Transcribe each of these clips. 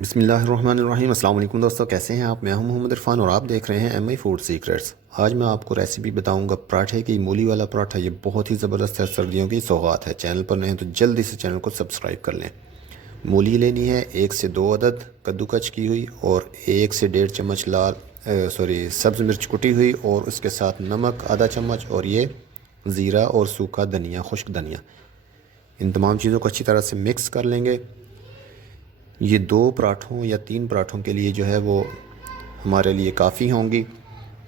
बिस्मिल्लाहिर्रहमानिर्रहीम। अस्सलाम वालेकुम दोस्तों, कैसे हैं आप? मैं हूं मोहम्मद इरफान और आप देख रहे हैं एम आई फूड सीक्रेट्स। आज मैं आपको रेसिपी बताऊंगा पराठे की। मूली वाला पराठा ये बहुत ही ज़बरदस्त है, सर्दियों की सौगात है। चैनल पर नए हैं तो जल्दी से चैनल को सब्सक्राइब कर लें। मूली लेनी है 1 से 2 अदद कद्दूकस की हुई, और 1 से 1.5 चम्मच सब्ज़ मिर्च कुटी हुई, और उसके साथ नमक आधा चम्मच, और ये ज़ीरा और सूखा धनिया, खुश्क धनिया। इन तमाम चीज़ों को अच्छी तरह से मिक्स कर लेंगे। ये 2 पराठों या 3 पराठों के लिए जो है वो हमारे लिए काफ़ी होंगी।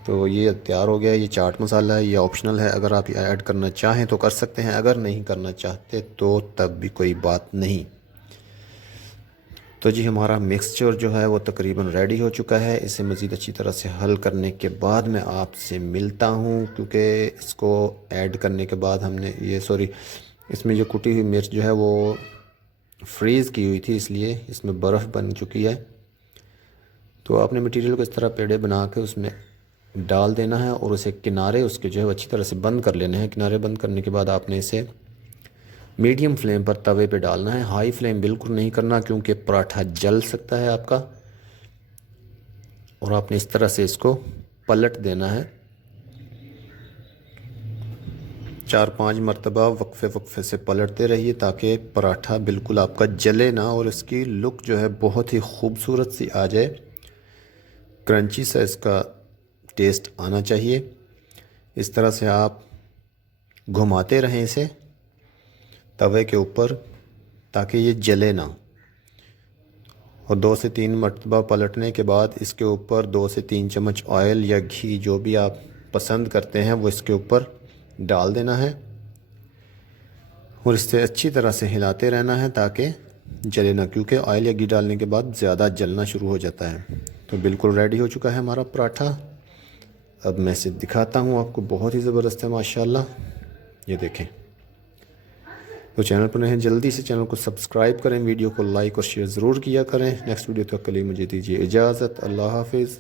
तो ये तैयार हो गया। ये चाट मसाला है, ये ऑप्शनल है। अगर आप ये ऐड करना चाहें तो कर सकते हैं, अगर नहीं करना चाहते तो तब भी कोई बात नहीं। तो जी हमारा मिक्सचर जो है वो तकरीबन रेडी हो चुका है। इसे मज़ीद अच्छी तरह से हल करने के बाद मैं आपसे मिलता हूँ, क्योंकि इसको ऐड करने के बाद हमने इसमें जो कुटी हुई मिर्च जो है वो फ्रीज़ की हुई थी, इसलिए इसमें बर्फ़ बन चुकी है। तो आपने मटेरियल को इस तरह पेड़े बना के उसमें डाल देना है, और उसे किनारे उसके जो है अच्छी तरह से बंद कर लेने हैं। किनारे बंद करने के बाद आपने इसे मीडियम फ्लेम पर तवे पे डालना है। हाई फ्लेम बिल्कुल नहीं करना, क्योंकि पराठा जल सकता है आपका। और आपने इस तरह से इसको पलट देना है 4-5 मरतबा। वक्फे वक्फे से पलटते रहिए ताकि पराठा बिल्कुल आपका जले ना, और इसकी लुक जो है बहुत ही खूबसूरत सी आ जाए। क्रंची सा इसका टेस्ट आना चाहिए। इस तरह से आप घुमाते रहें इसे तवे के ऊपर, ताकि ये जले ना। और 2 से 3 मरतबा पलटने के बाद इसके ऊपर 2 से 3 चम्मच ऑयल या घी, जो भी आप पसंद करते हैं, वो इसके ऊपर डाल देना है, और इससे अच्छी तरह से हिलाते रहना है ताकि जले ना, क्योंकि ऑयल या घी डालने के बाद ज़्यादा जलना शुरू हो जाता है। तो बिल्कुल रेडी हो चुका है हमारा पराठा। अब मैं इसे दिखाता हूँ आपको। बहुत ही ज़बरदस्त है माशाल्लाह। ये देखें। तो चैनल पर नए हैं, जल्दी से चैनल को सब्सक्राइब करें, वीडियो को लाइक और शेयर ज़रूर किया करें। नेक्स्ट वीडियो तक के लिए मुझे दीजिए इजाज़त। अल्लाह हाफिज़।